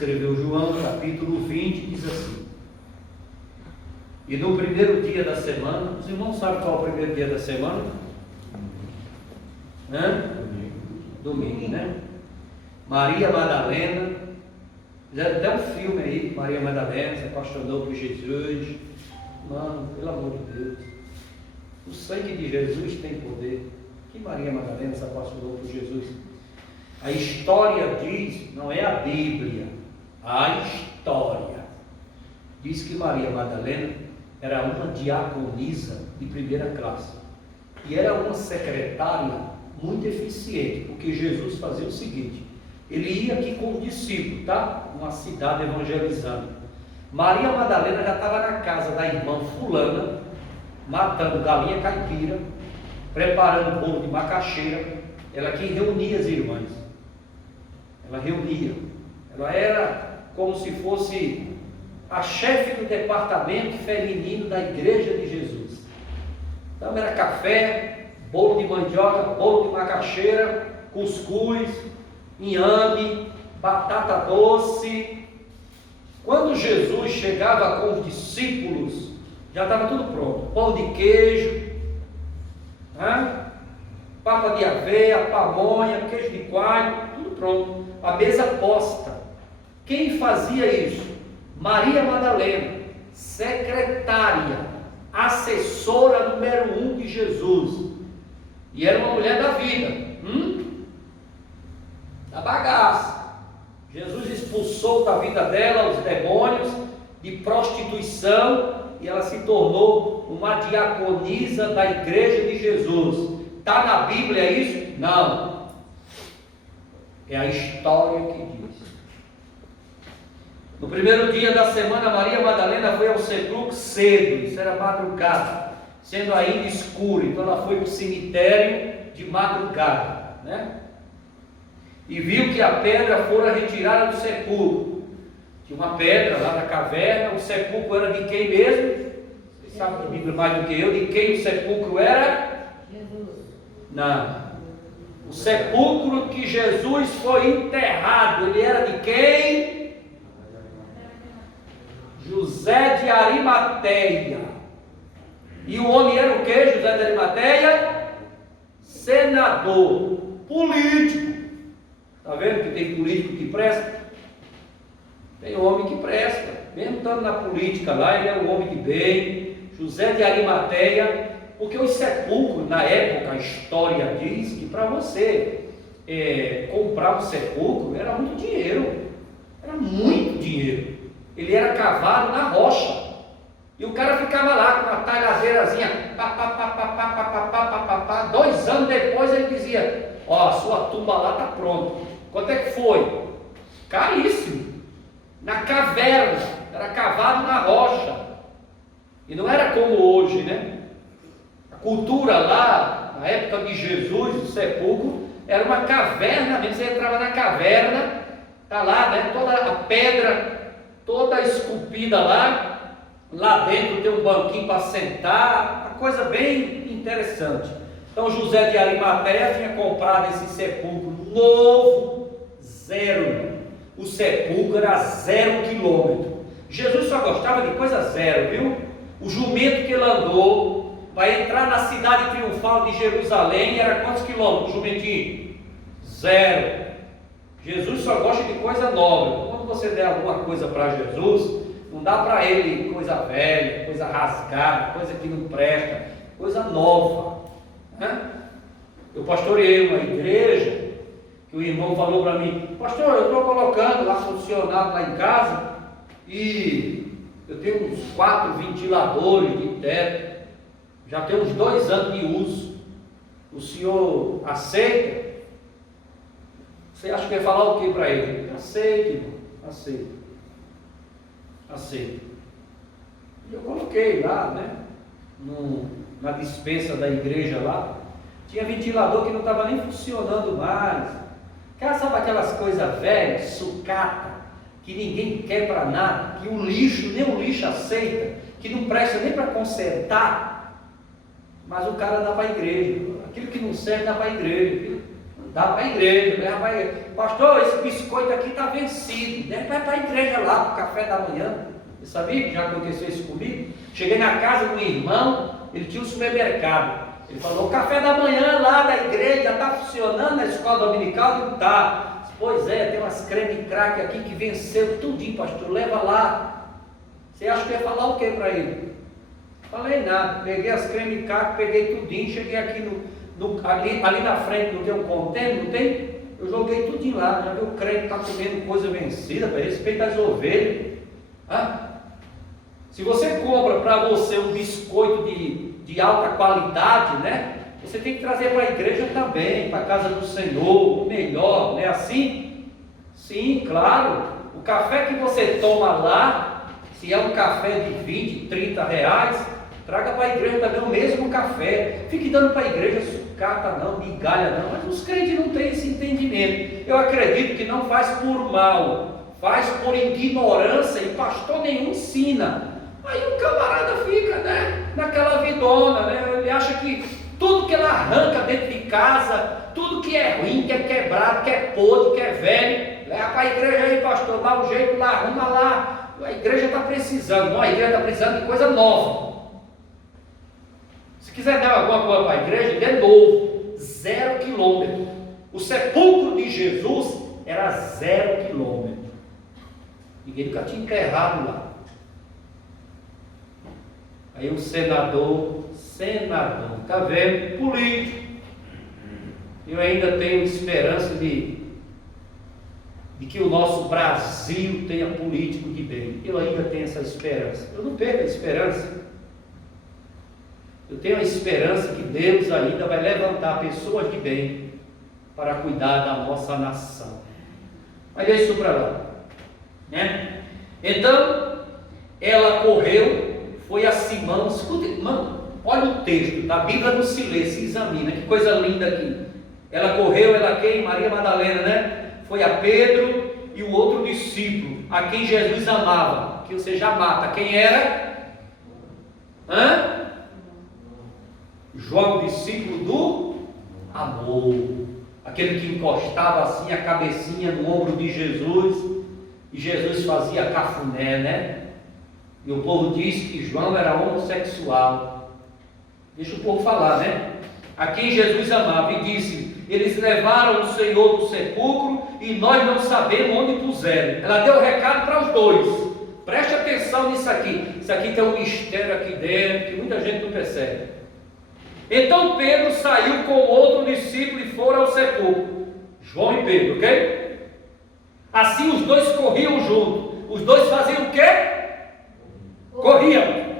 escreveu João, capítulo 20, diz assim: e no primeiro dia da semana, os irmãos sabem qual é o primeiro dia da semana? Domingo, né? Maria Madalena, fizeram até um filme aí, Maria Madalena se apaixonou por Jesus. Mano, pelo amor de Deus, o sangue de Jesus tem poder. Que Maria Madalena se apaixonou por Jesus? A história diz, não é a Bíblia, a história diz que Maria Madalena era uma diaconisa de primeira classe e era uma secretária muito eficiente, porque Jesus fazia o seguinte: ele ia aqui com o discípulo, tá? Uma cidade evangelizando. Maria Madalena já estava na casa da irmã fulana, matando galinha caipira, preparando bolo de macaxeira. Ela que reunia as irmãs. Ela reunia. Ela era como se fosse a chefe do departamento feminino da igreja de Jesus. Então era café, bolo de mandioca, bolo de macaxeira, cuscuz, inhame, batata doce. Quando Jesus chegava com os discípulos, já estava tudo pronto: pão de queijo, papa de aveia, pamonha, queijo de coalho, tudo pronto, a mesa posta. Quem fazia isso? Maria Madalena, secretária, assessora número 1 de Jesus, e era uma mulher da vida, da bagaça. Jesus expulsou da vida dela os demônios de prostituição e ela se tornou uma diaconisa da igreja de Jesus. Está na Bíblia isso? Não. É a história que diz. No primeiro dia da semana, Maria Madalena foi ao sepulcro cedo, isso era madrugada, sendo ainda escuro. Então ela foi para o cemitério de madrugada, né? E viu que a pedra fora retirada do sepulcro. Tinha uma pedra lá na caverna. O sepulcro era de quem mesmo? Você sabe de Bíblia mais do que eu. De quem o sepulcro era? Jesus. Não. O sepulcro que Jesus foi enterrado, ele era de quem? José de Arimateia. E o homem era o que? José de Arimateia? Senador, político. Está vendo que tem político que presta? Tem homem que presta, mesmo estando na política lá, ele é um homem de bem. José de Arimateia, porque os sepulcros, na época, a história diz que para você comprar um sepulcro era muito dinheiro. Era muito dinheiro. Ele era cavado na rocha. E o cara ficava lá com uma talhadeirazinha, 2 anos depois ele dizia: ó, a sua tumba lá está pronta. Quanto é que foi? Caríssimo. Na caverna, era cavado na rocha. E não era como hoje, né? A cultura lá, na época de Jesus, o sepulcro, era uma caverna mesmo. Você entrava na caverna, está lá, né? Toda a pedra, toda esculpida lá. Lá dentro tem um banquinho para sentar, uma coisa bem interessante. Então José de Arimateia tinha comprado esse sepulcro novo, zero. O sepulcro era 0 quilômetro. Jesus só gostava de coisa zero, viu? O jumento que ele andou para entrar na cidade triunfal de Jerusalém era quantos quilômetros, jumentinho? 0. Jesus só gosta de coisa nova. Quando você der alguma coisa para Jesus, não dá para ele coisa velha, coisa rasgada, coisa que não presta, coisa nova, né? Eu pastoreei uma igreja que o irmão falou para mim: pastor, eu estou colocando lá funcionário lá em casa e eu tenho uns 4 ventiladores de teto, já tem uns 2 anos de uso. O senhor aceita? Você acha que vai falar o que para ele? Aceito, irmão, aceito. Aceito. E eu coloquei lá, né? Na despensa da igreja lá, tinha ventilador que não estava nem funcionando mais. Cara, sabe aquelas coisas velhas, sucata, que ninguém quer para nada, que o lixo, nem o lixo aceita, que não presta nem para consertar, mas o cara dá para a igreja. Aquilo que não serve dá para a igreja. dá para a igreja, leva para a igreja. Pastor, esse biscoito aqui está vencido, vai para a igreja lá, para o café da manhã. Você sabia que já aconteceu isso comigo? Cheguei na casa do irmão, ele tinha um supermercado. Ele falou, o café da manhã lá da igreja está funcionando na escola dominical? Não está. Pois é, tem umas creme crack aqui que venceu tudinho, pastor, leva lá. Você acha que eu ia falar o que para ele? Falei nada, peguei as creme crack, peguei tudinho, cheguei aqui ali na frente, não tem um contêiner, não tem? Eu joguei tudinho lá, já viu o creme está comendo coisa vencida, para respeito às ovelhas. Se você compra para você um biscoito de alta qualidade, né? Você tem que trazer para a igreja também, para a casa do Senhor, o melhor, não é assim? Sim, claro. O café que você toma lá, se é um café de 20, 30 reais, traga para a igreja também o mesmo café. Fique dando para a igreja sucata não, migalha não, mas os crentes não têm esse entendimento. Eu acredito que não faz por mal, faz por ignorância e pastor nenhum ensina. Aí o camarada fica, né, naquela vidona, né? Ele acha que tudo que ele arranca dentro de casa, tudo que é ruim, que é quebrado, que é podre, que é velho, leva para a igreja aí, pastor, dá um jeito lá, arruma lá. A igreja está precisando, não, a igreja está precisando de coisa nova. Se quiser dar alguma coisa para a igreja, dê novo, 0 quilômetro. O sepulcro de Jesus era 0 quilômetro. Ninguém nunca tinha enterrado lá. Aí o senador, está vendo? Político. Eu ainda tenho esperança de que o nosso Brasil tenha político de bem. Eu ainda tenho essa esperança. Eu não perco a esperança. Eu tenho a esperança que Deus ainda vai levantar pessoas de bem para cuidar da nossa nação. Mas deixa isso para lá, né? Então, ela correu, foi a Simão. Escuta, mano, olha o texto da Bíblia no silêncio, examina, que coisa linda aqui. Ela correu, ela quem? Maria Madalena, né? Foi a Pedro e o outro discípulo, a quem Jesus amava, que você já mata. Quem era? João, discípulo do amor, aquele que encostava assim a cabecinha no ombro de Jesus, e Jesus fazia cafuné, né? E o povo disse que João era homossexual. Deixa o povo falar, né? A quem Jesus amava, e disse: eles levaram o Senhor do sepulcro e nós não sabemos onde puseram. Ela deu o recado para os dois. Preste atenção nisso aqui. Isso aqui tem um mistério aqui dentro que muita gente não percebe. Então Pedro saiu com outro discípulo e foram ao sepulcro. João e Pedro, ok? Assim os dois corriam juntos. Os dois faziam o quê? Corriam.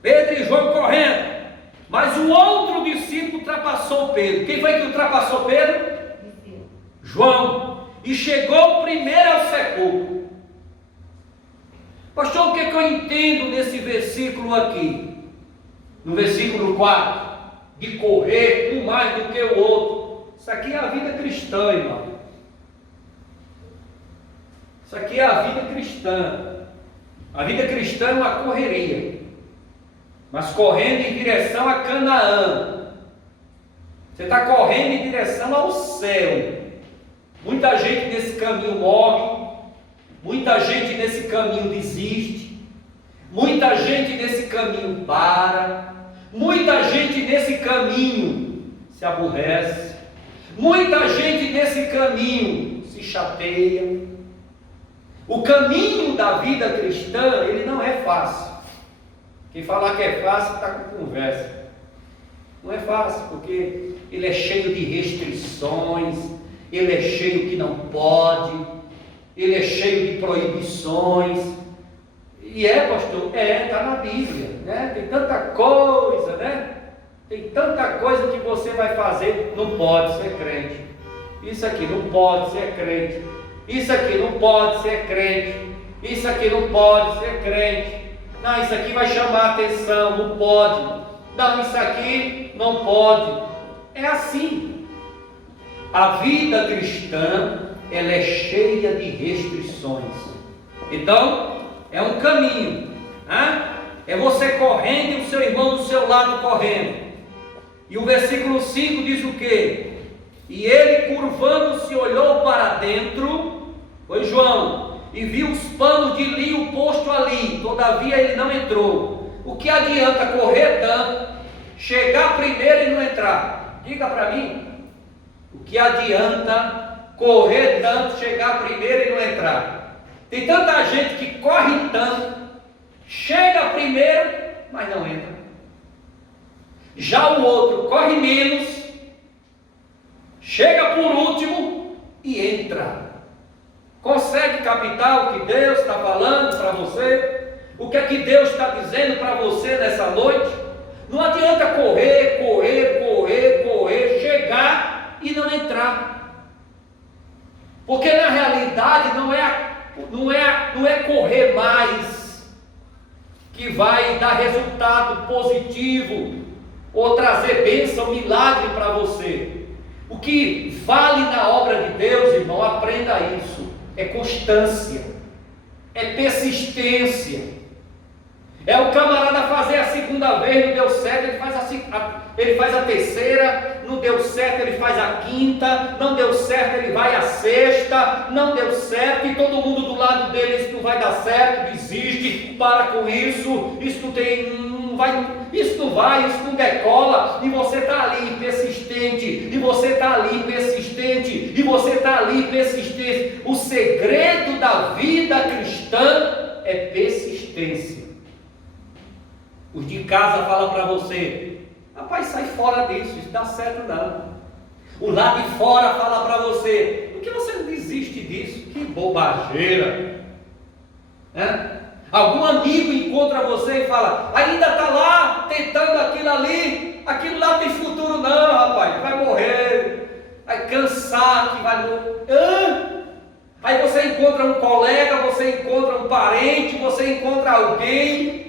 Pedro e João correndo. Mas o outro discípulo ultrapassou Pedro. Quem foi que ultrapassou Pedro? João. E chegou primeiro ao sepulcro. Pastor, o que eu entendo nesse versículo aqui? No versículo 4, de correr um mais do que o outro. Isso aqui é a vida cristã, irmão. Isso aqui é a vida cristã. A vida cristã é uma correria, mas correndo em direção a Canaã. Você está correndo em direção ao céu. Muita gente nesse caminho morre, muita gente nesse caminho desiste, muita gente nesse caminho para, muita gente nesse caminho se aborrece, muita gente nesse caminho se chateia. O caminho da vida cristã, ele não é fácil. Quem falar que é fácil está com conversa. Não é fácil, porque ele é cheio de restrições, ele é cheio que não pode, ele é cheio de proibições. E pastor, está na Bíblia, né? Tem tanta coisa, né? Tem tanta coisa que você vai fazer, não pode ser crente. Isso aqui não pode ser crente. Isso aqui não pode ser crente. Isso aqui não pode ser crente. Não, isso aqui vai chamar atenção, não pode. Não, isso aqui não pode. É assim. A vida cristã, ela é cheia de restrições. Então, é um caminho. É você correndo e o seu irmão do seu lado correndo. E o versículo 5 diz o quê? E ele, curvando-se, olhou para dentro, foi João, e viu os panos de linho posto ali, todavia ele não entrou. O que adianta correr tanto, chegar primeiro e não entrar? Diga para mim, o que adianta correr tanto, chegar primeiro e não entrar? Tem tanta gente que corre tanto, chega primeiro, mas não entra. Já o outro corre menos, chega por último e entra. Consegue captar o que Deus está falando para você? O que é que Deus está dizendo para você nessa noite? Não adianta correr, chegar e não entrar. Porque na realidade não é correr mais que vai dar resultado positivo ou trazer bênção, milagre para você. O que vale na obra de Deus, irmão, aprenda isso, é constância, é persistência. É o camarada fazer a segunda vez, não deu certo, ele faz a terceira, não deu certo, ele faz a quinta, não deu certo, ele vai a sexta, não deu certo, e todo mundo do lado dele, isso não vai dar certo, desiste, para com isso, isso não decola, e você está ali persistente, e você está ali persistente, e você está ali persistente. O segredo da vida cristã é persistência. Os de casa falam para você: rapaz, sai fora disso, isso dá certo não. O lá de fora fala para você: por que você não desiste disso? Que bobageira. Algum amigo encontra você e fala: ainda está lá tentando aquilo lá tem futuro não, rapaz, vai morrer, vai cansar, que vai morrer. Aí você encontra um colega, você encontra um parente, você encontra alguém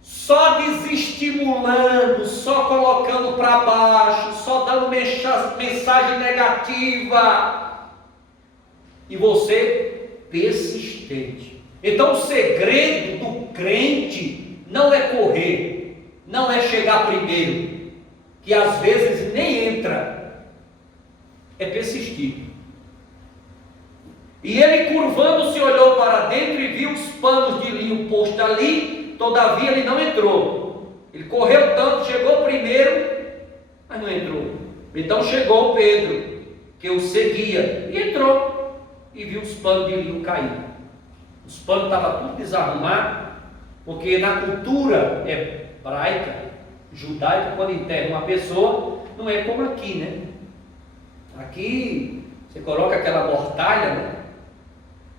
só desestimulando, só colocando para baixo, só dando mensagem negativa, e você persistente. Então o segredo do crente não é correr, não é chegar primeiro, que às vezes nem entra, é persistir. E ele, curvando-se, olhou para dentro e viu os panos de linho postos ali, todavia ele não entrou. Ele correu tanto, chegou primeiro, mas não entrou. Então chegou Pedro, que o seguia, e entrou, e viu os panos de linho cair. Os panos estavam tudo desarrumados, porque na cultura hebraica, judaica, quando enterra uma pessoa, não é como aqui, né? Aqui você coloca aquela mortalha,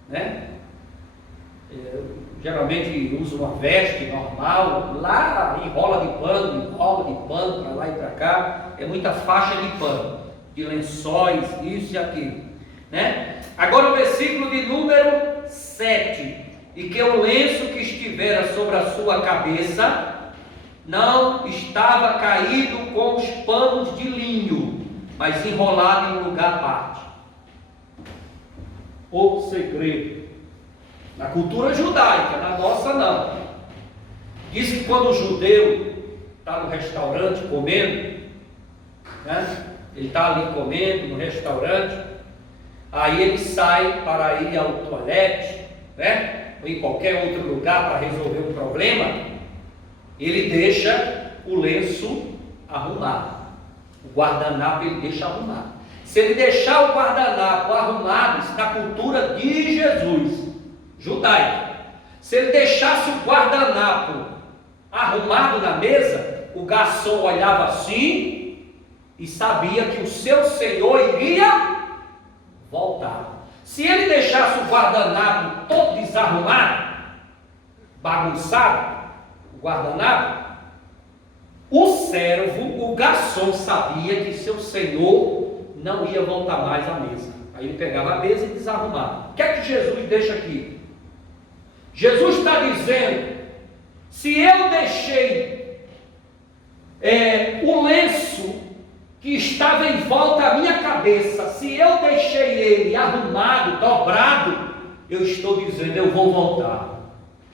né? Geralmente usa uma veste normal, lá enrola de pano para lá e para cá, é muita faixa de pano, de lençóis, isso e aquilo, né? Agora o versículo de número 7: e que o lenço que estivera sobre a sua cabeça não estava caído com os panos de linho, mas enrolado em lugar à parte. O segredo. Na cultura judaica, na nossa não. Diz que quando o judeu está no restaurante comendo, né? Ele está ali comendo no restaurante, aí ele sai para ir ao toalete, né? Ou em qualquer outro lugar para resolver um problema, ele deixa o lenço arrumado, o guardanapo ele deixa arrumado. Se ele deixar o guardanapo arrumado, isso na cultura de Jesus, judaico, se ele deixasse o guardanapo arrumado na mesa, o garçom olhava assim e sabia que o seu senhor iria voltar. Se ele deixasse o guardanapo todo desarrumado, bagunçado, o guardanapo, o servo, o garçom sabia que seu senhor não ia voltar mais à mesa. Aí ele pegava a mesa e desarrumava. O que é que Jesus deixa aqui? Jesus está dizendo: se eu deixei o lenço que estava em volta à minha cabeça, se eu deixei ele arrumado, dobrado, eu estou dizendo, eu vou voltar.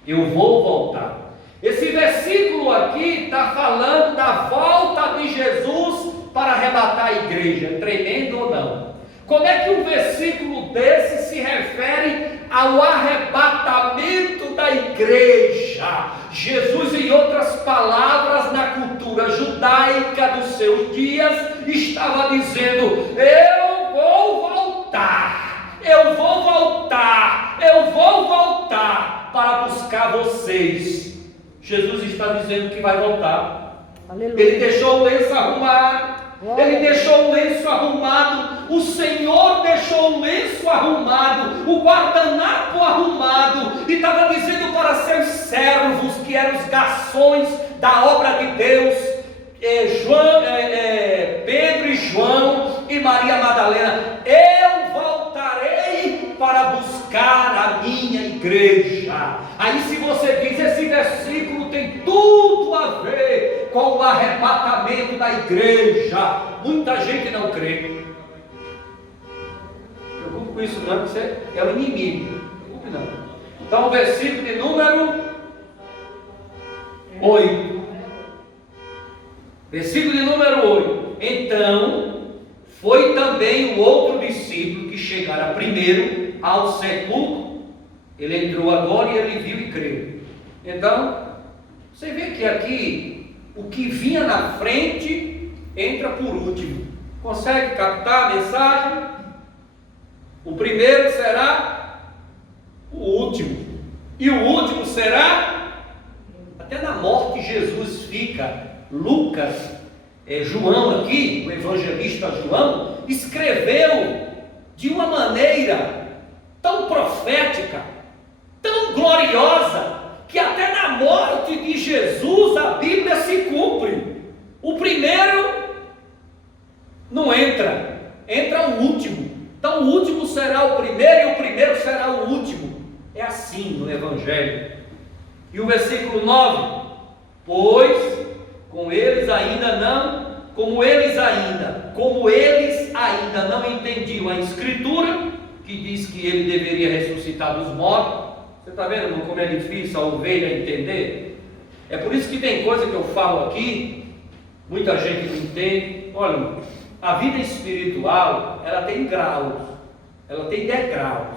Eu vou voltar. Esse versículo aqui está falando da volta de Jesus para arrebatar a igreja. Tremendo ou não? Como é que um versículo desse se refere ao arrebatamento da igreja? Jesus, em outras palavras, na cultura judaica dos seus dias, estava dizendo: eu vou voltar, eu vou voltar, eu vou voltar para buscar vocês. Jesus está dizendo que vai voltar. Aleluia. Ele deixou o lenço arrumado. Ele deixou o lenço arrumado, o Senhor deixou o lenço arrumado, o guardanapo arrumado, e estava dizendo para seus servos, que eram os garçons da obra de Deus, Pedro e João e Maria Madalena: eu voltarei para buscar a minha igreja. Aí, se você diz, esse versículo tem tudo a ver com o arrebatamento da igreja, muita gente não crê. Não preocupe com isso não, porque você é o inimigo. Não preocupe não. Então, o versículo de número 8. Versículo de número 8. Então, foi também o outro discípulo que chegara primeiro ao sepulcro. Ele entrou agora e ele viu e creu. Então, você vê que aqui o que vinha na frente entra por último. Consegue captar a mensagem? O primeiro será o último, e o último será, até na morte Jesus fica. Lucas, João aqui, o evangelista João, escreveu de uma maneira tão profética, tão gloriosa, que até na morte de Jesus a Bíblia se cumpre. O primeiro não entra, entra o último. Então o último será o primeiro e o primeiro será o último. É assim no Evangelho. E o versículo 9: pois como eles ainda não entendiam a Escritura, que diz que ele deveria ressuscitar dos mortos. Você está vendo como é difícil a ovelha entender? É por isso que tem coisa que eu falo aqui, muita gente não entende. Olha, a vida espiritual, ela tem graus, ela tem degraus.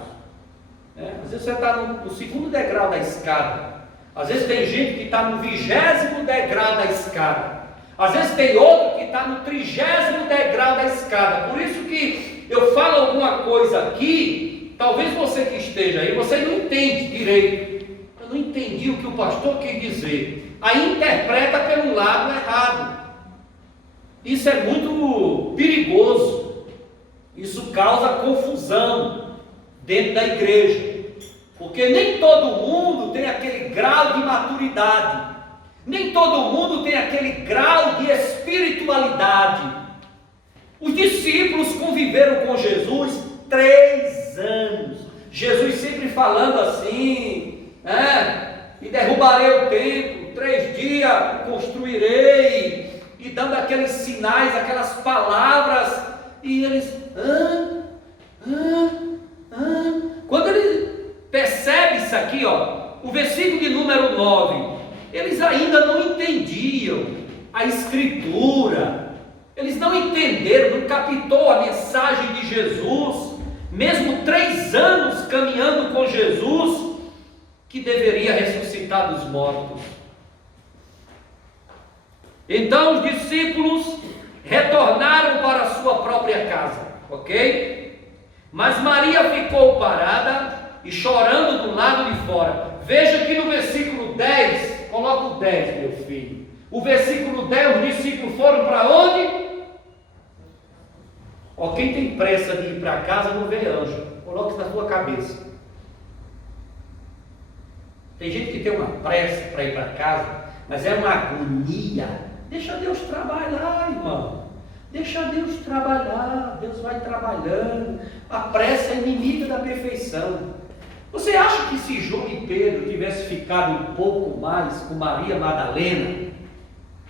Às vezes você está no segundo degrau da escada, às vezes tem gente que está no 20º degrau da escada, às vezes tem outro que está no 30º degrau da escada. Por isso que eu falo alguma coisa aqui, talvez você que esteja aí, você não entende direito. Eu não entendi o que o pastor quis dizer. Aí interpreta pelo lado errado. Isso é muito perigoso. Isso causa confusão dentro da igreja. Porque nem todo mundo tem aquele grau de maturidade. Nem todo mundo tem aquele grau de espiritualidade. Os discípulos conviveram com Jesus 3 anos. Jesus sempre falando assim, e derrubarei o templo, 3 dias construirei, e dando aqueles sinais, aquelas palavras, e eles, quando ele percebe isso aqui, o versículo de número 9, eles ainda não entendiam a Escritura, eles não entenderam, não captou a mensagem de Jesus, mesmo 3 anos caminhando com Jesus, que deveria ressuscitar dos mortos. Então os discípulos retornaram para a sua própria casa, ok? Mas Maria ficou parada e chorando do lado de fora. Veja que no versículo 10, coloca o 10, meu filho. O versículo 10, os discípulos foram para onde? Quem tem pressa de ir para casa não vê anjo. Coloque isso na sua cabeça. Tem gente que tem uma pressa para ir para casa, mas é uma agonia. Deixa Deus trabalhar, irmão. Deixa Deus trabalhar. Deus vai trabalhando. A pressa é inimiga da perfeição. Você acha que se João e Pedro tivessem ficado um pouco mais com Maria Madalena,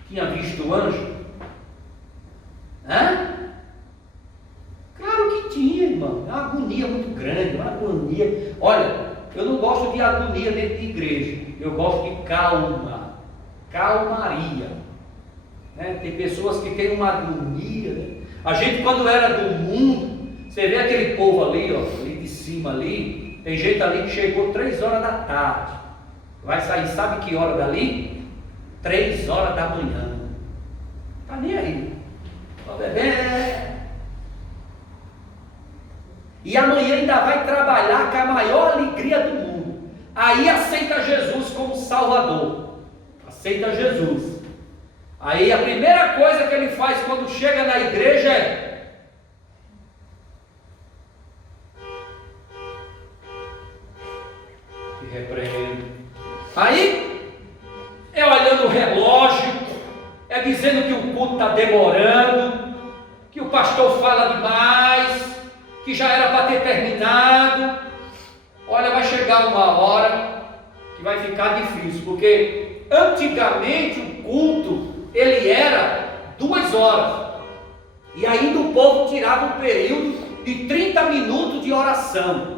tinha visto o anjo? Claro que tinha, irmão. É uma agonia muito grande, uma agonia. Olha, eu não gosto de agonia dentro de igreja. Eu gosto de calma, calmaria. né? Tem pessoas que têm uma agonia, né? A gente, quando era do mundo, você vê aquele povo ali, ó, ali de cima ali, tem gente ali que chegou 3 horas da tarde, vai sair, sabe que hora dali? 3 horas da manhã, tá nem aí, tô bebendo, e amanhã ainda vai trabalhar com a maior alegria do mundo. Aí aceita Jesus como Salvador, aceita Jesus. Aí a primeira coisa que ele faz quando chega na igreja é: te repreendo. Aí é olhando o relógio, é dizendo que o culto está demorando, que o pastor fala demais, que já era para ter terminado. Olha, vai chegar uma hora que vai ficar difícil, porque antigamente o culto ele era 2 horas, e ainda o povo tirava um período de 30 minutos de oração.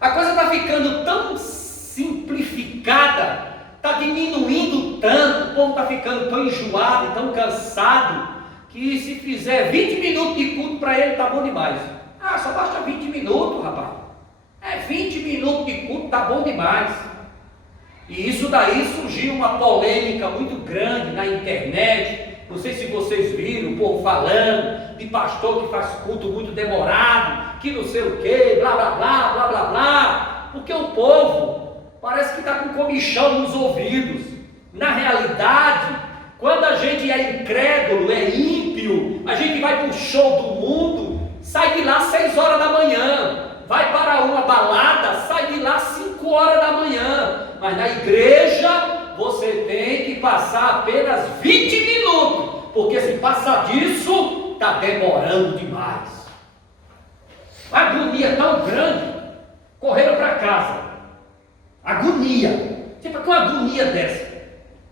A coisa está ficando tão simplificada, está diminuindo tanto, o povo está ficando tão enjoado, tão cansado, que se fizer 20 minutos de culto para ele está bom demais. Ah, só basta 20 minutos, rapaz. 20 minutos de culto está bom demais. E isso daí surgiu uma polêmica muito grande na internet. Não sei se vocês viram o povo falando de pastor que faz culto muito demorado, que não sei o que, blá blá blá, blá blá blá. Porque o povo parece que está com comichão nos ouvidos. Na realidade, quando a gente é incrédulo, é ímpio, a gente vai para o show do mundo, sai de lá 6 horas da manhã, vai para uma balada, sai de lá 5 horas da manhã, mas na igreja você tem que passar apenas 20 minutos, porque se passar disso, está demorando demais. A agonia tão grande, correram para casa, agonia, tipo, que agonia dessa?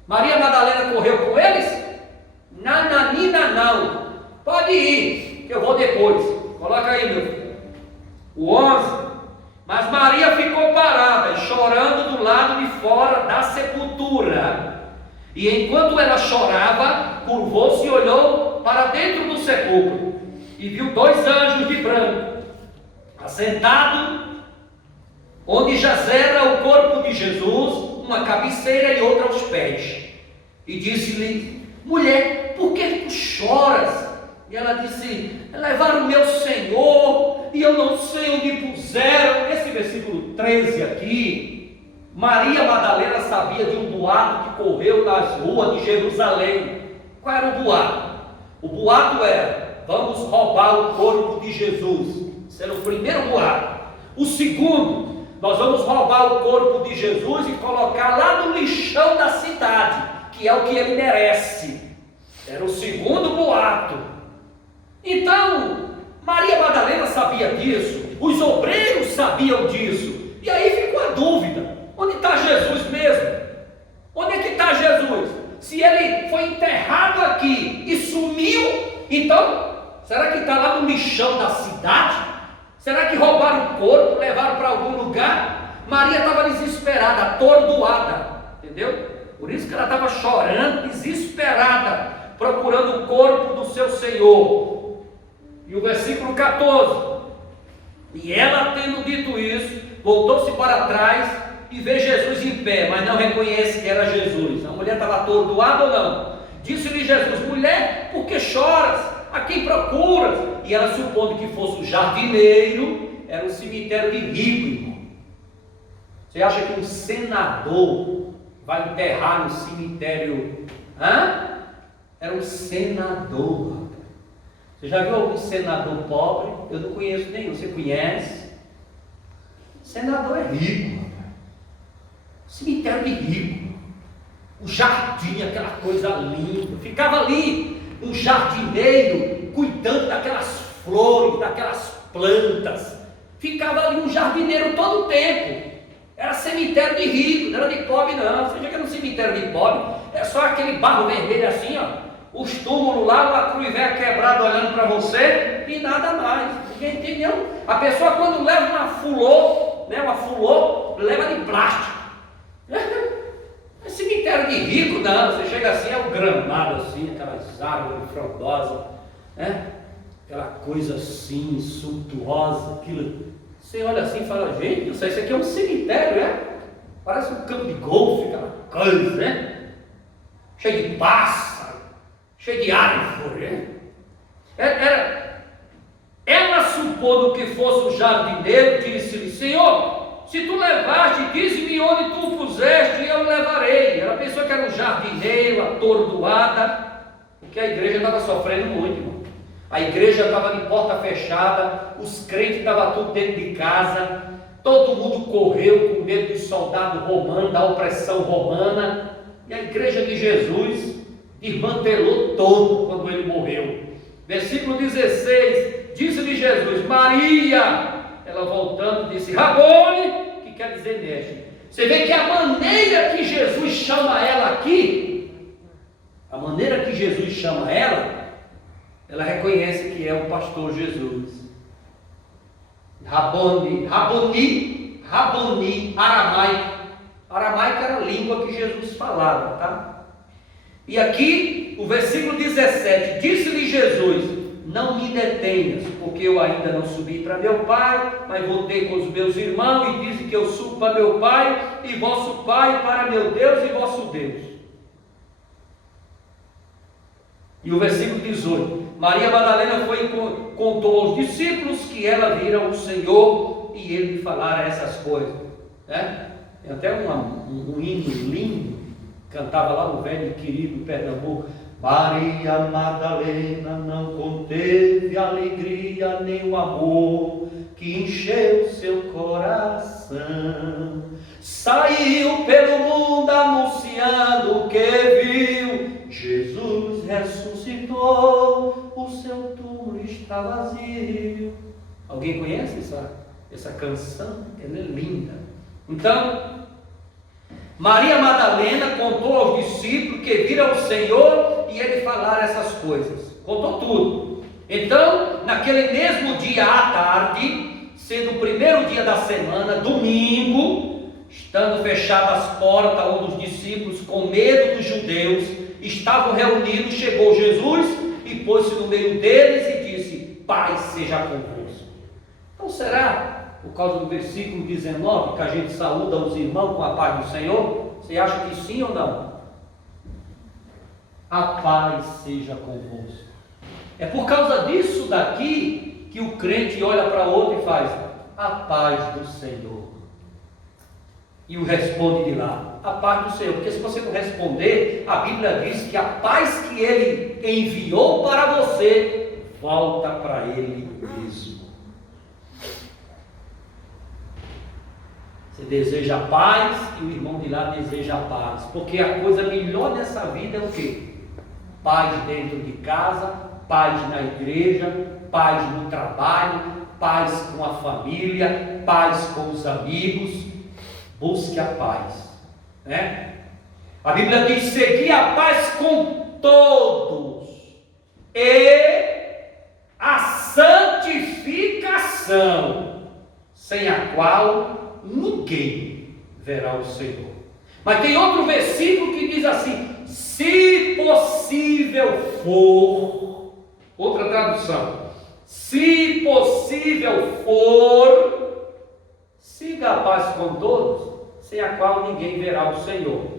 Maria Madalena correu com eles? Nananina não, pode ir, que eu vou depois, coloca aí meu filho. O 11, mas Maria ficou parada, chorando do lado de fora da sepultura, e enquanto ela chorava, curvou-se e olhou para dentro do sepulcro, e viu 2 anjos de branco, assentado onde jazera o corpo de Jesus, uma cabeceira e outra aos pés, e disse-lhe: mulher, por que tu choras? E ela disse: levaram o meu Senhor, e eu não sei onde puseram. Esse versículo 13 aqui, Maria Madalena sabia de um boato que correu nas ruas de Jerusalém. Qual era o boato? O boato era: vamos roubar o corpo de Jesus. Esse era o primeiro boato. O segundo: nós vamos roubar o corpo de Jesus e colocar lá no lixão da cidade, que é o que ele merece. Era o segundo boato. Então, Maria Madalena sabia disso, os obreiros sabiam disso, e aí ficou a dúvida: onde está Jesus mesmo? Onde é que está Jesus? Se ele foi enterrado aqui e sumiu, então, será que está lá no lixão da cidade? Será que roubaram o corpo, levaram para algum lugar? Maria estava desesperada, atordoada, entendeu? Por isso que ela estava chorando, desesperada, procurando o corpo do seu Senhor. E o versículo 14: e ela, tendo dito isso, voltou-se para trás e vê Jesus em pé, mas não reconhece que era Jesus. A mulher estava atordoada ou não? Disse-lhe Jesus: mulher, por que choras? A quem procuras? E ela, supondo que fosse o jardineiro, era um cemitério de rico, irmão. Você acha que um senador vai enterrar no cemitério? Era um senador. Você já viu algum senador pobre? Eu não conheço nenhum. Você conhece? Senador é rico, rapaz. Cemitério de rico. O jardim, aquela coisa linda. Ficava ali um jardineiro cuidando daquelas flores, daquelas plantas. Ficava ali um jardineiro todo o tempo. Era cemitério de rico, não era de pobre não. Você chega no cemitério de pobre, é só aquele barro vermelho assim, ó. Os túmulos lá, uma cruz velha quebrada olhando para você, e nada mais. Ninguém entendeu? A pessoa, quando leva uma fulô, leva de plástico. É cemitério de rico, não. não, você chega assim, é o gramado assim, aquelas árvores frondosas, né? Aquela coisa assim, suntuosa, aquilo. Você olha assim e fala, gente, isso aqui é um cemitério, né? Parece um campo de golfe, aquela coisa, né? Cheio de pássaro, cheio de árvore, né? Ela, supondo que fosse o jardineiro, disse-lhe, Senhor, se tu levaste, dize-me onde tu o puseste e eu o levarei. Ela pensou que era um jardineiro, atordoada, porque a igreja estava sofrendo muito, irmão. A igreja estava de porta fechada, os crentes estavam tudo dentro de casa, todo mundo correu com medo do soldado romano, da opressão romana, e a igreja de Jesus desmantelou todo quando ele morreu. Versículo 16, disse-lhe Jesus, Maria, ela voltando disse, Rabone, que quer dizer mestre. Você vê que a maneira que Jesus chama ela aqui, a maneira que Jesus chama ela reconhece que é o pastor Jesus. Raboni, aramaico. Aramaico era a língua que Jesus falava, tá? E aqui, o versículo 17, disse-lhe Jesus, não me detenhas, porque eu ainda não subi para meu Pai, mas voltei com os meus irmãos, e disse que eu subo para meu Pai, e vosso Pai, para meu Deus e vosso Deus. E o versículo 18, Maria Madalena foi e contou aos discípulos que ela vira o Senhor, e ele lhe falara essas coisas, né? Tem até um hino lindo, cantava lá o velho querido Pernambuco, Maria Madalena não conteve a alegria nem o amor que encheu seu coração, saiu pelo mundo anunciando o que viu, Jesus ressuscitou, o seu túmulo está vazio. Alguém conhece essa canção? Ela é linda. Então, Maria Madalena contou aos discípulos que viram o Senhor e ele falar essas coisas. Contou tudo. Então, naquele mesmo dia à tarde, sendo o primeiro dia da semana, domingo, estando fechadas as portas, onde os discípulos, com medo dos judeus, estavam reunidos, chegou Jesus e pôs-se no meio deles e disse, paz seja convosco. Então será, por causa do versículo 19, que a gente saúda os irmãos com a paz do Senhor? Você acha que sim ou não? A paz seja convosco. É por causa disso daqui que o crente olha para o outro e faz a paz do Senhor. E o responde de lá, a paz do Senhor. Porque se você não responder, a Bíblia diz que a paz que Ele enviou para você, volta para Ele mesmo. Você deseja paz e o irmão de lá deseja paz. Porque a coisa melhor dessa vida é o quê? Paz dentro de casa, paz na igreja, paz no trabalho, paz com a família, paz com os amigos. Busque a paz, né? A Bíblia diz, segui a paz com todos e a santificação, sem a qual ninguém verá o Senhor. Mas tem outro versículo que diz assim, se possível for, outra tradução, se possível for, siga a paz com todos, sem a qual ninguém verá o Senhor.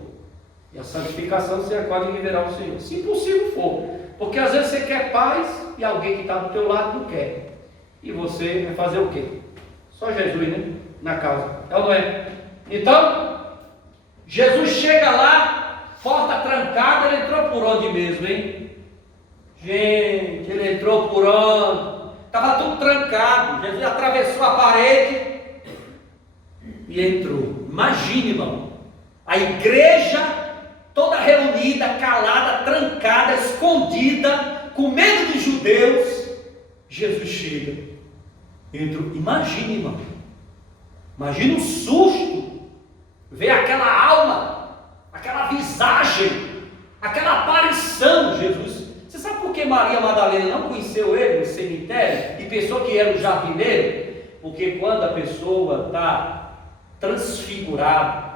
E a santificação, sem a qual ninguém verá o Senhor. Se possível for. Porque às vezes você quer paz e alguém que está do teu lado não quer. E você vai fazer o quê? Só Jesus, né? Na casa. É ou não é? Então, Jesus chega lá, porta trancada, ele entrou por onde mesmo, hein? Gente, ele entrou por onde? Estava tudo trancado. Jesus atravessou a parede e entrou. Imagine, irmão, a igreja toda reunida, calada, trancada, escondida, com medo dos judeus. Jesus chega, entrou. Imagine, irmão, imagine um susto, ver aquela alma, aquela visagem, aquela aparição de Jesus. Você sabe por que Maria Madalena não conheceu ele no cemitério e pensou que era o jardineiro? Porque quando a pessoa está transfigurada,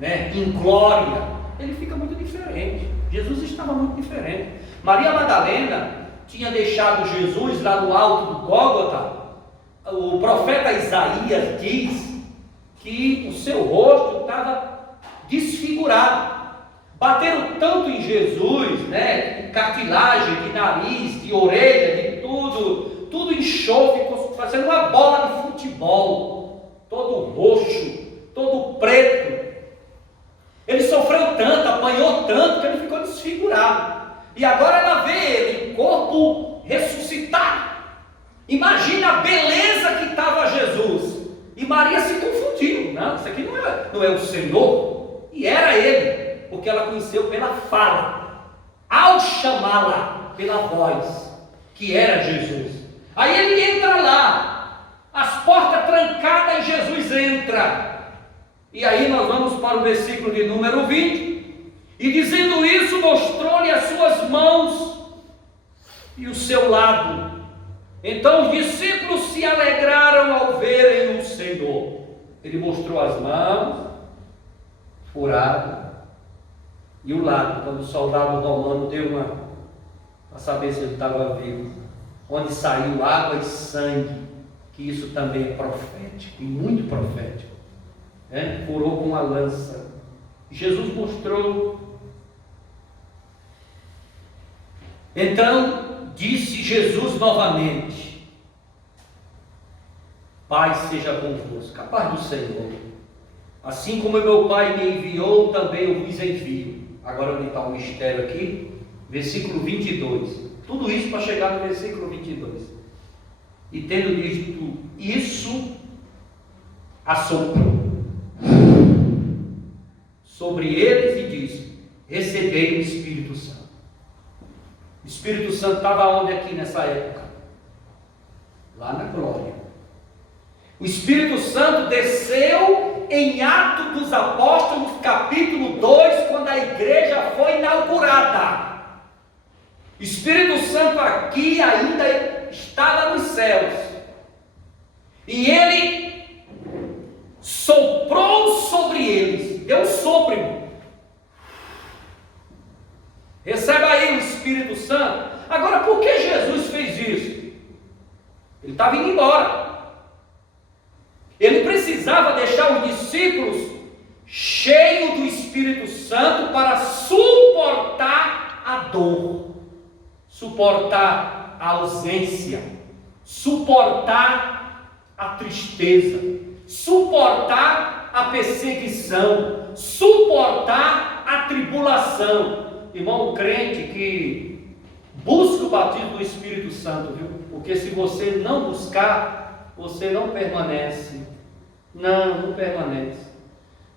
né, em glória, ele fica muito diferente. Jesus estava muito diferente. Maria Madalena tinha deixado Jesus lá no alto do Gólgota. O profeta Isaías diz que o seu rosto estava desfigurado. Bateram tanto em Jesus, né? Cartilagem de nariz, de orelha, de tudo enxofre, fazendo uma bola de futebol, todo roxo, todo preto. Ele sofreu tanto, apanhou tanto, que ele ficou desfigurado. E agora ela vê ele em corpo ressuscitado. Imagina a beleza que estava Jesus. E Maria se confundiu. Não, isso aqui não é o Senhor. E era ele, porque ela conheceu pela fala, ao chamá-la pela voz, que era Jesus. Aí ele entra lá, as portas trancadas e Jesus entra. E aí nós vamos para o versículo de número 20. E dizendo isso, mostrou-lhe as suas mãos e o seu lado. Então os discípulos se alegraram ao verem o Senhor. Ele mostrou as mãos, furado, e o lado, quando o soldado romano deu para saber se ele estava vivo, onde saiu água e sangue, que isso também é profético, e muito profético, né? Furou com uma lança. Jesus mostrou. Então disse Jesus novamente: Pai seja convosco, a paz do Senhor. Assim como meu Pai me enviou, também eu vos envio. Agora onde está o mistério aqui? Versículo 22. Tudo isso para chegar no versículo 22. E tendo dito isso, assoprou sobre eles e disse: recebei o Espírito Santo. O Espírito Santo estava onde aqui nessa época? Lá na glória. O Espírito Santo desceu em Atos dos Apóstolos, capítulo 2, quando a igreja foi inaugurada. O Espírito Santo aqui ainda estava nos céus. E ele soprou sobre eles, deu um sopro. Receba aí o Espírito Santo. Agora, por que Jesus fez isso? Ele estava indo embora. Ele precisava deixar os discípulos cheios do Espírito Santo para suportar a dor, suportar a ausência, suportar a tristeza, suportar a perseguição, suportar a tribulação. Irmão, crente que busca o batismo do Espírito Santo, viu? Porque se você não buscar, você não permanece. Não permanece.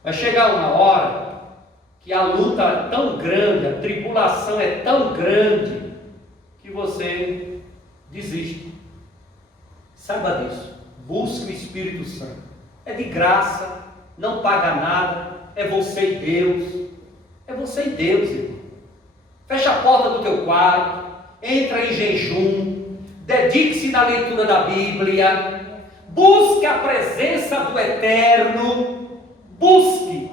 Vai chegar uma hora que a luta é tão grande, a tribulação é tão grande, que você desiste. Saiba disso. Busque o Espírito Santo. É de graça, não paga nada, é você e Deus. É você e Deus, irmão. Fecha a porta do teu quarto, entra em jejum, dedique-se na leitura da Bíblia, busque a presença do Eterno, busque,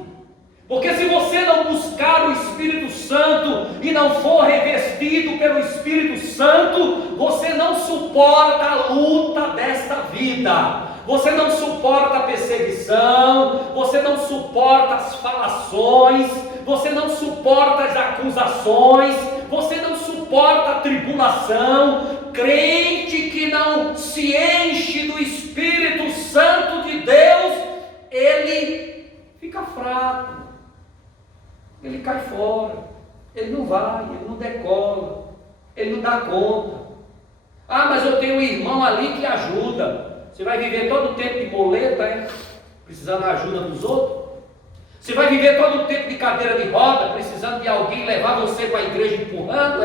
porque se você não buscar o Espírito Santo e não for revestido pelo Espírito Santo, você não suporta a luta desta vida. Você não suporta a perseguição, você não suporta as falações, você não suporta as acusações, você não suporta a tribulação. Crente que não se enche do Espírito Santo de Deus, ele fica fraco, ele cai fora, ele não vai, ele não decola, ele não dá conta. Ah, mas eu tenho um irmão ali que ajuda. Você vai viver todo o tempo de boleta, precisando da ajuda dos outros? Você vai viver todo o tempo de cadeira de roda, precisando de alguém levar você para a igreja empurrando,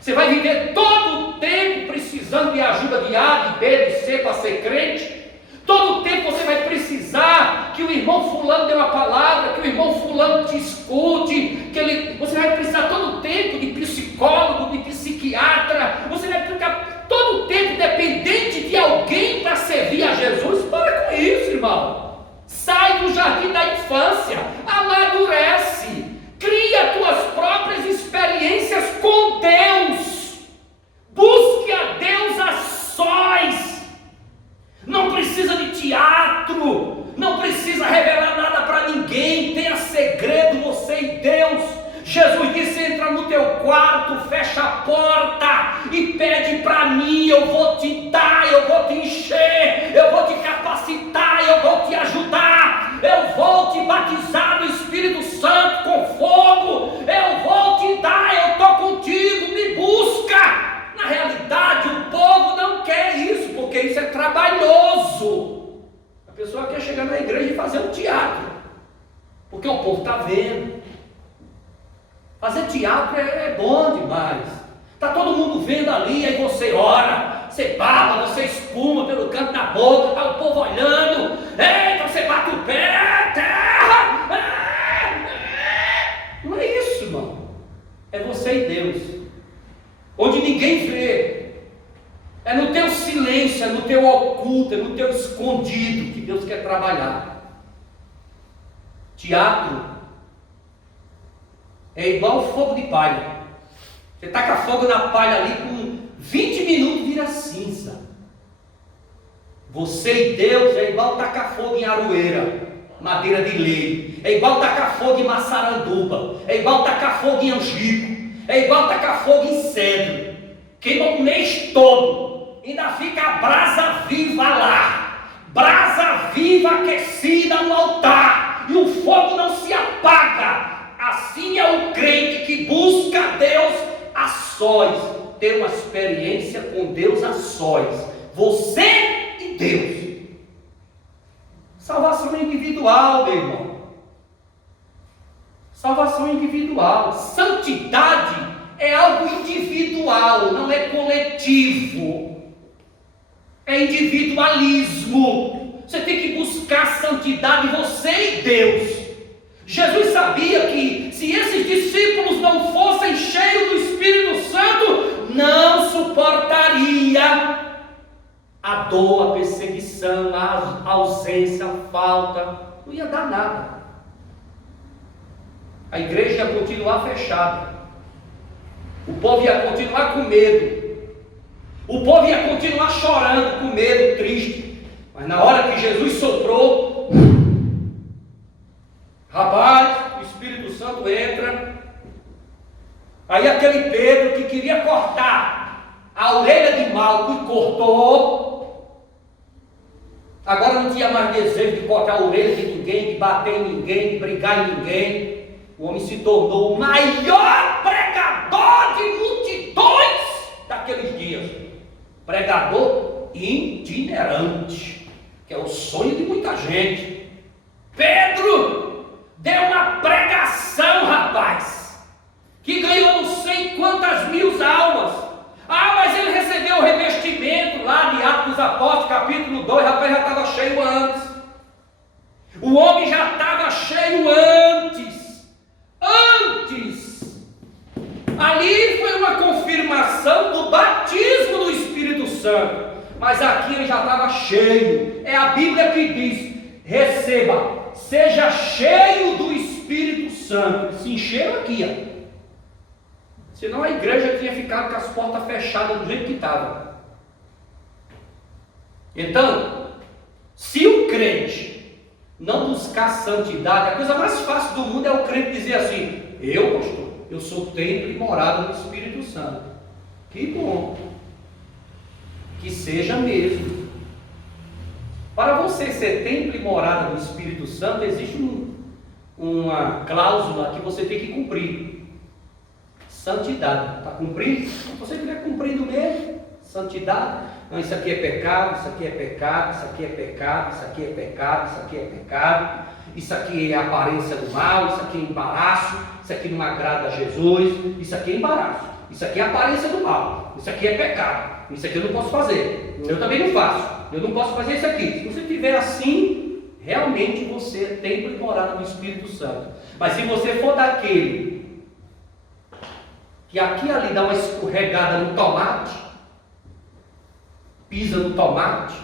Você vai viver todo o tempo precisando de ajuda de A, de B, de C para ser crente? Todo o tempo você vai precisar que o irmão fulano dê uma palavra, que o irmão fulano te escute, você vai precisar todo o tempo de psicólogo, de psiquiatra, você vai ficar todo o tempo dependente de alguém para servir a Jesus. Para com isso, irmão. Sai do jardim da infância, amadurece, cria Jesus disse: entra no teu quarto, fecha a porta e pede para mim, eu vou te dar, eu vou te encher, eu vou te capacitar, eu vou te ajudar, eu vou te batizar no Espírito Santo com fogo, eu vou te dar, eu estou contigo, me busca. Na realidade, o povo não quer isso, porque isso é trabalhoso. A pessoa quer chegar na igreja e fazer um teatro, porque o povo está vendo. Fazer teatro é bom demais. Está todo mundo vendo ali, aí você ora, você baba, você espuma pelo canto da boca, está o povo olhando, então você bate o pé, terra. Não é isso, irmão. É você e Deus, onde ninguém vê. É no teu silêncio, é no teu oculto, é no teu escondido que Deus quer trabalhar. Teatro é igual fogo de palha. Você taca fogo na palha ali, com 20 minutos vira cinza. Você e Deus é igual tacar fogo em aroeira, madeira de lei. É igual tacar fogo em maçaranduba. É igual tacar fogo em angico. É igual tacar fogo em cedro. Queima o mês todo. Ainda fica a brasa viva lá. Brasa viva aquecida no altar. E o fogo não se apaga. Assim é o crente que busca Deus a sós, ter uma experiência com Deus a sós, você e Deus. Salvação individual, meu irmão. Salvação individual. Santidade é algo individual, não é coletivo. É individualismo. Você tem que buscar santidade, você e Deus. Jesus sabia que se esses discípulos não fossem cheios do Espírito Santo, não suportaria a dor, a perseguição, a ausência, a falta, não ia dar nada. A igreja ia continuar fechada, o povo ia continuar com medo, o povo ia continuar chorando, com medo, triste. Mas na hora que Jesus soprou, rapaz, o Espírito Santo entra. Aí aquele Pedro que queria cortar a orelha de Malco e cortou, agora não tinha mais desejo de cortar a orelha de ninguém, de bater em ninguém, de brigar em ninguém. O homem se tornou o maior pregador de multidões daqueles dias. Pregador itinerante, que é o sonho de muita gente. Pedro deu uma pregação, rapaz, que ganhou não sei quantas mil almas. Mas ele recebeu o revestimento lá de Atos dos Apóstolos, capítulo 2, rapaz, já estava cheio antes. O homem já estava cheio antes. Ali foi uma confirmação do batismo do Espírito Santo. Mas aqui ele já estava cheio. É a Bíblia que diz: receba, seja cheio do Espírito Santo. Se encheu aqui, ó. Senão a igreja tinha ficado com as portas fechadas do jeito que estava. Então, se o crente não buscar santidade, a coisa mais fácil do mundo é o crente dizer assim: eu, pastor, eu sou templo e morada do Espírito Santo. Que bom, que seja mesmo. Para você ser templo e morada do Espírito Santo, existe uma cláusula que você tem que cumprir: santidade. Está cumprindo? Se você estiver cumprindo mesmo, santidade. Não, isso aqui é pecado, isso aqui é pecado, isso aqui é pecado, isso aqui é pecado, isso aqui é pecado, isso aqui é a aparência do mal, isso aqui é embaraço, isso aqui não agrada a Jesus, isso aqui é embaraço, isso aqui é a aparência do mal, isso aqui é pecado, isso aqui eu não posso fazer, eu também não faço, eu não posso fazer isso aqui. Se você estiver assim, realmente você é templo e morada do Espírito Santo. Mas se você for daquele que aqui e ali dá uma escorregada no tomate, pisa no tomate,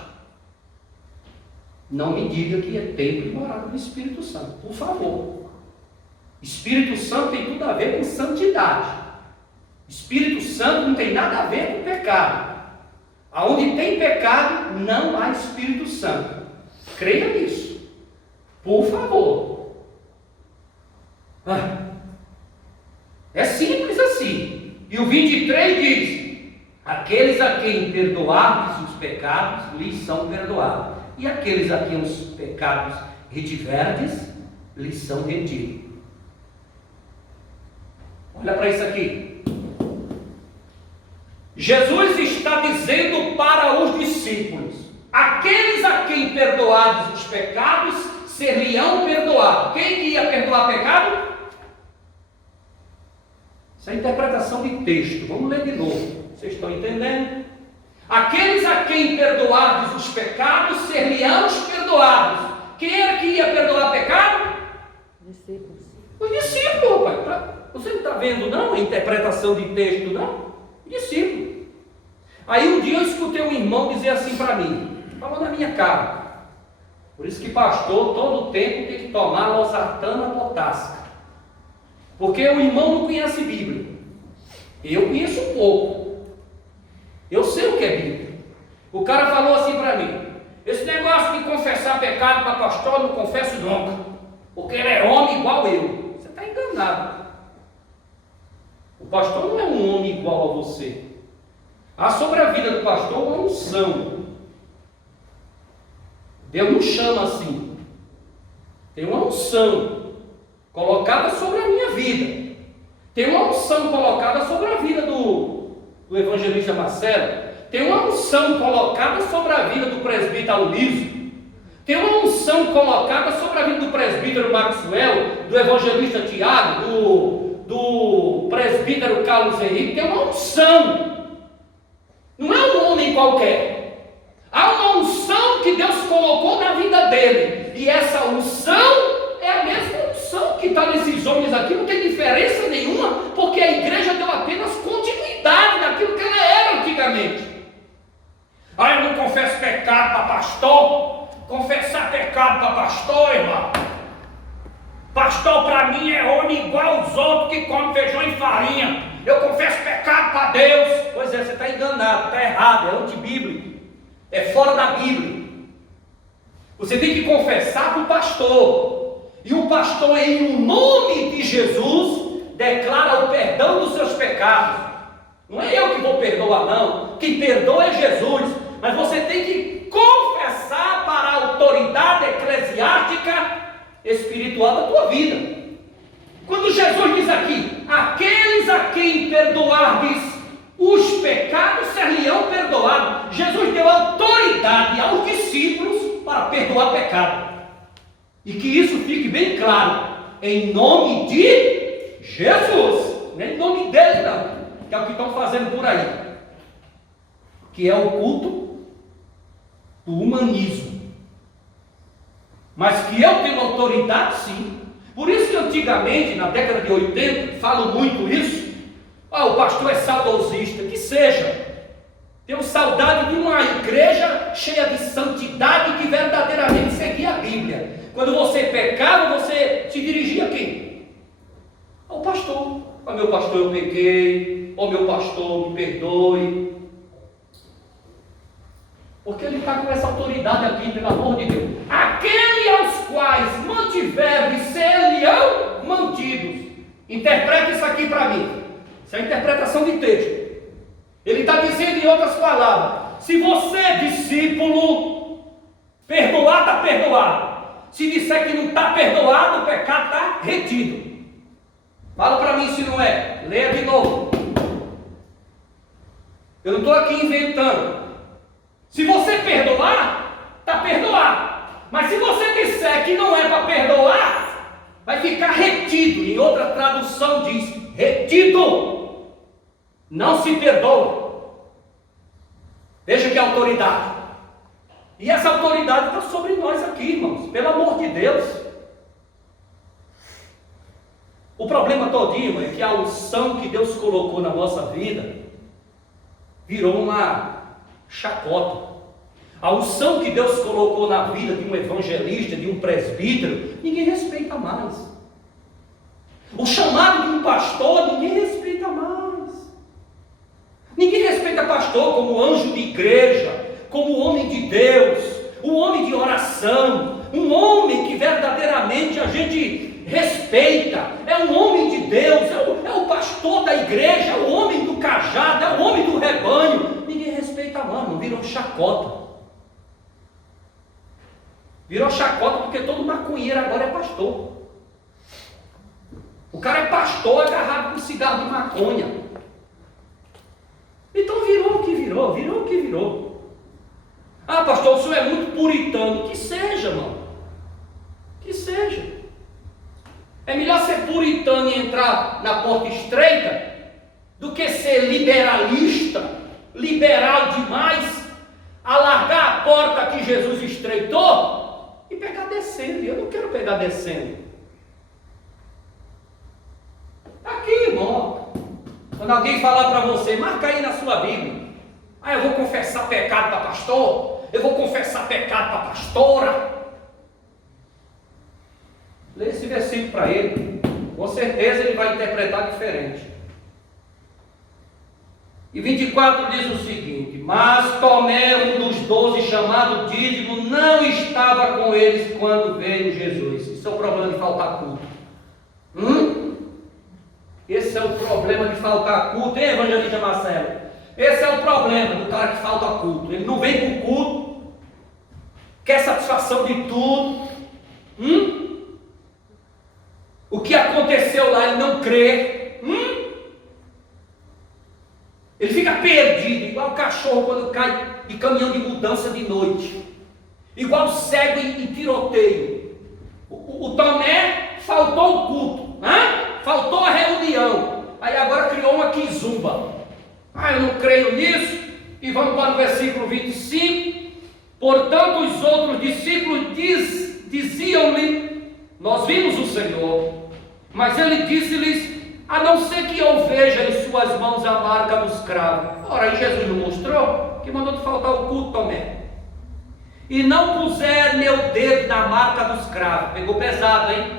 não me diga que é templo e morada do Espírito Santo, por favor. Espírito Santo tem tudo a ver com santidade. Espírito Santo não tem nada a ver com pecado. Aonde tem pecado, não há Espírito Santo. Creia nisso, por favor. 23 diz: aqueles a quem perdoardes os pecados, lhes são perdoados. E aqueles a quem os pecados retiverdes, lhes são retidos. Olha para isso aqui. Jesus está dizendo para os discípulos: aqueles a quem perdoardes os pecados, ser-lhe-ão perdoados. Quem que ia perdoar pecado? Essa é a interpretação de texto. Vamos ler de novo. Vocês estão entendendo? Aqueles a quem perdoardes os pecados, ser-lhe-ão perdoados. Quem era que ia perdoar pecado? Discípulos. Os discípulos, pai. Você não está vendo não a interpretação de texto, não? Discípulo. Aí um dia eu escutei um irmão dizer assim para mim, falou na minha cara: por isso que pastor todo tempo tem que tomar losartana potássica, porque o irmão não conhece Bíblia. Eu conheço um pouco, eu sei o que é Bíblia. O cara falou assim para mim: esse negócio de confessar pecado para pastor, eu não confesso nunca, porque ele é homem igual eu. Você está enganado. O pastor não é um homem igual a você. Há sobre a vida do pastor uma unção. Deus não chama assim. Tem uma unção colocada sobre a minha vida. Tem uma unção colocada sobre a vida do evangelista Marcelo. Tem uma unção colocada sobre a vida do presbítero Aloysio. Tem uma unção colocada sobre a vida do presbítero Maxwell, do evangelista Tiago, do presbítero Carlos Henrique. Tem uma unção. Não é um homem qualquer. Há uma unção que Deus colocou na vida dele. E essa unção é a mesma unção que está nesses homens aqui. Não tem diferença nenhuma, porque a igreja deu apenas continuidade naquilo que ela era antigamente. Ah, eu não confesso pecado para pastor. Confessar pecado para pastor, irmão. Pastor para mim é homem igual aos outros que come feijão e farinha. Eu confesso pecado para Deus. Pois é, você está enganado, está errado, é antibíblico, é fora da Bíblia. Você tem que confessar para o pastor. E o pastor, em nome de Jesus, declara o perdão dos seus pecados. Não é eu que vou perdoar, não. Quem perdoa é Jesus. Mas você tem que confessar para a autoridade eclesiástica espiritual da tua vida. Quando Jesus diz aqui: aqueles a quem perdoardes os pecados, ser-lhe-ão perdoados. Jesus deu autoridade aos discípulos para perdoar pecado. E que isso fique bem claro, em nome de Jesus, não é em nome dele não, que é o que estão fazendo por aí, que é o culto do humanismo. Mas que eu tenho autoridade, sim. Por isso que antigamente, na década de 80, falo muito isso. O pastor é saudosista. Que seja. Tenho saudade de uma igreja cheia de santidade que verdadeiramente seguia a Bíblia. Quando você pecava, você se dirigia a quem? Ao pastor. Meu pastor, eu pequei. Meu pastor, me perdoe. Porque ele está com essa autoridade aqui, pelo amor de Deus. Aquele aos quais mantiverdes, ser-lhe-ão mantidos. Interprete isso aqui para mim. Isso é a interpretação de texto. Ele está dizendo em outras palavras: se você, discípulo, perdoar, está perdoado. Se disser que não está perdoado, o pecado está retido. Fala para mim se não é. Leia de novo. Eu não estou aqui inventando. Se você perdoar, está perdoado. Mas se você disser que não é para perdoar, vai ficar retido. Em outra tradução diz: retido. Não se perdoa. Veja que autoridade. E essa autoridade está sobre nós aqui, irmãos. Pelo amor de Deus. O problema todinho é que a unção que Deus colocou na nossa vida virou uma chacota. A unção que Deus colocou na vida de um evangelista, de um presbítero, ninguém respeita mais. O chamado de um pastor, ninguém respeita mais. Ninguém respeita pastor como anjo de igreja, como homem de Deus, um homem de oração, um homem que verdadeiramente a gente respeita, é um homem de Deus, é o pastor da igreja, é o homem do cajado, é o homem do rebanho. Ninguém respeita mais, não, virou chacota. Virou chacota porque todo maconheiro agora é pastor. O cara é pastor agarrado com cigarro de maconha. Então virou o que virou, virou o que virou. Ah, pastor, o senhor é muito puritano. Que seja, mano. Que seja. É melhor ser puritano e entrar na porta estreita do que ser liberalista, liberal demais, alargar a porta que Jesus estreitou e pegar descendo. Eu não quero pegar descendo. Aqui, irmão, quando alguém falar para você, marca aí na sua Bíblia. Ah, eu vou confessar pecado para pastor, eu vou confessar pecado para pastora. Lê esse versículo para ele, com certeza ele vai interpretar diferente. E 24 diz o seguinte: mas Tomé, um dos 12, chamado Dídimo, não estava com eles quando veio Jesus. Isso é o problema de faltar culto. Esse é o problema de faltar culto, hein, evangelista Marcelo? Esse é o problema do cara que falta culto. Ele não vem com o culto, quer satisfação de tudo. O que aconteceu lá ele não crê. Ele fica perdido, igual o cachorro quando cai em caminhão de mudança de noite, igual cego em tiroteio. O Tomé faltou o culto, faltou a reunião, aí agora criou uma quizumba. Eu não creio nisso. E vamos para o versículo 25. Portanto os outros discípulos diziam-lhe: nós vimos o Senhor. Mas ele disse-lhes: a não ser que eu veja em suas mãos a marca dos cravos. Ora, aí Jesus não mostrou que mandou te faltar o culto, Tomé. E não puser meu dedo na marca dos cravos. Pegou pesado, hein?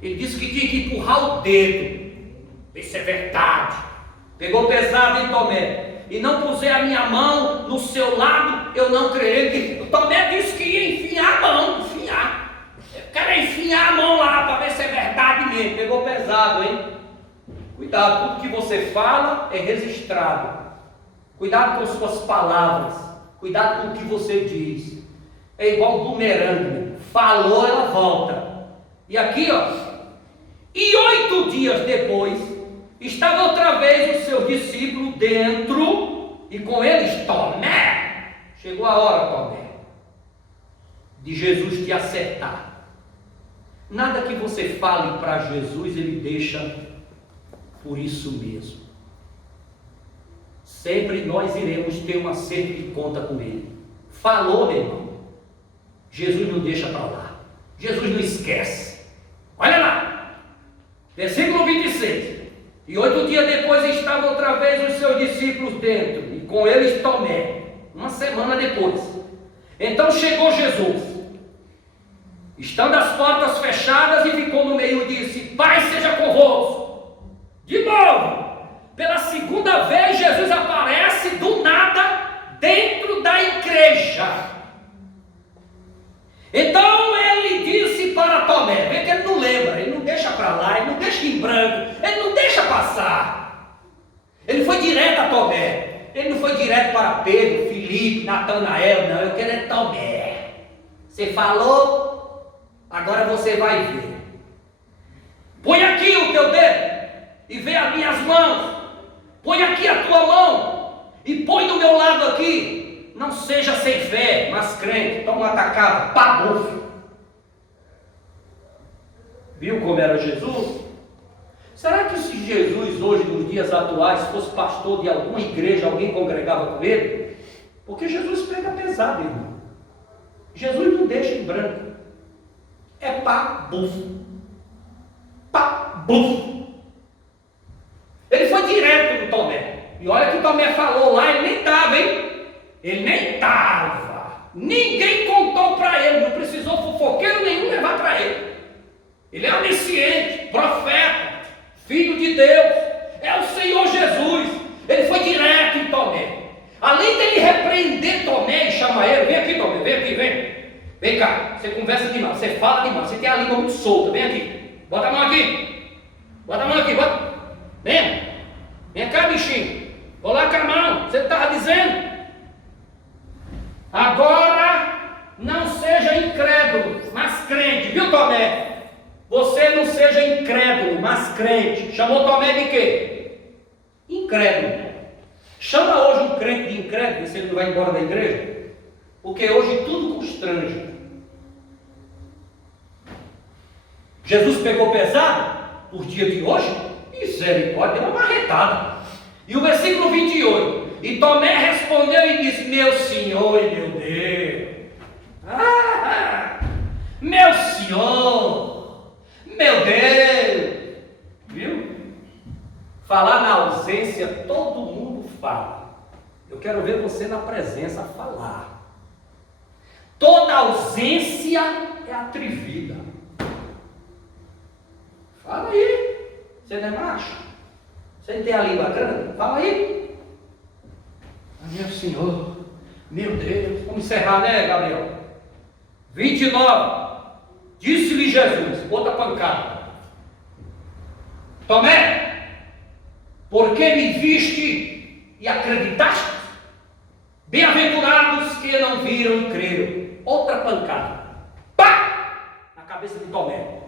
Ele disse que tinha que empurrar o dedo. Isso é verdade. Pegou pesado, hein, Tomé? E não puser a minha mão no seu lado, eu não crerei. O Tomé disse que ia enfiar a mão, enfiar. Eu quero enfiar a mão lá para ver se é verdade mesmo. Pegou pesado, hein? Cuidado, tudo que você fala é registrado. Cuidado com suas palavras. Cuidado com o que você diz. É igual um bumerangue. Falou, ela volta. E aqui, e 8 dias depois, estava outra vez o seu discípulo dentro, e com eles Tomé. Chegou a hora, Tomé, de Jesus te acertar. Nada que você fale para Jesus, ele deixa por isso mesmo. Sempre nós iremos ter um acerto de conta com ele. Falou, meu irmão, Jesus não deixa para lá. Jesus não esquece. Olha lá, versículo 26. E 8 dias depois estavam outra vez os seus discípulos dentro, e com eles Tomé. Uma semana depois. Então chegou Jesus, estando as portas fechadas, e ficou no meio e disse: Pai seja convosco. De novo, pela segunda vez, Jesus aparece do nada dentro da igreja. Então ele disse para Tomé, vê que ele não lembra, ele não deixa para lá, ele não deixa em branco, ele não deixa passar. Ele foi direto a Tomé, ele não foi direto para Pedro, Filipe, Natanael, não, eu quero é Tomé. Você falou, agora você vai ver. Põe aqui o teu dedo e vê as minhas mãos. Põe aqui a tua mão e põe do meu lado aqui. Não seja sem fé, mas crente. Toma uma atacada, pabufo. Viu como era Jesus? Será que se Jesus hoje, nos dias atuais, fosse pastor de alguma igreja, alguém congregava com ele? Porque Jesus pega pesado, irmão. Jesus não deixa em branco. É pabufo. Pabufo. Ele foi direto no Tomé. E olha que o Tomé falou lá, ele nem estava, hein? Ele nem estava. Ninguém contou para ele. Não precisou fofoqueiro nenhum levar para ele. Ele é onisciente, profeta, filho de Deus. É o Senhor Jesus. Ele foi direto em Tomé. Além dele repreender Tomé e chamar ele: vem aqui, Tomé, vem aqui, vem. Vem cá, você conversa demais, você fala demais, você tem a língua muito solta. Vem aqui. Bota a mão aqui. Bota a mão aqui, bota. Vem cá, bichinho. seja incrédulo, mas crente. Chamou Tomé de quê? Incrédulo. Chama hoje um crente de incrédulo, se ele não vai embora da igreja, porque hoje tudo constrange. Jesus pegou pesado por dia de hoje? Misericórdia, deu uma marretada. E o versículo 28, e Tomé respondeu e disse: meu Senhor e meu Deus, meu Senhor, meu Deus, viu? Falar na ausência, todo mundo fala. Eu quero ver você na presença falar. Toda ausência é atrevida. Fala aí. Você não é macho? Você tem a língua grande? Fala aí. Meu Senhor, meu Deus. Vamos encerrar, né, Gabriel? 29. Disse-lhe Jesus, outra pancada: Tomé, porque me viste e acreditaste? Bem-aventurados que não viram e creram. Outra pancada. Pá! Na cabeça de Tomé.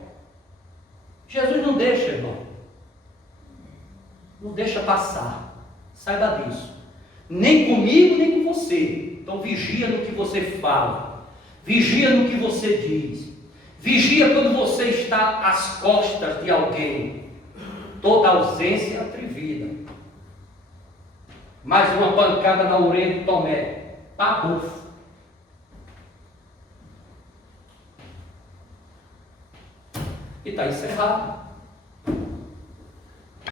Jesus não deixa, irmão. Não deixa passar. Saiba disso. Nem comigo, nem com você. Então vigia no que você fala. Vigia no que você diz. Vigia quando você está às costas de alguém. Toda ausência é atrevida. Mais uma pancada na orelha de Tomé. Pabufo. E está encerrado.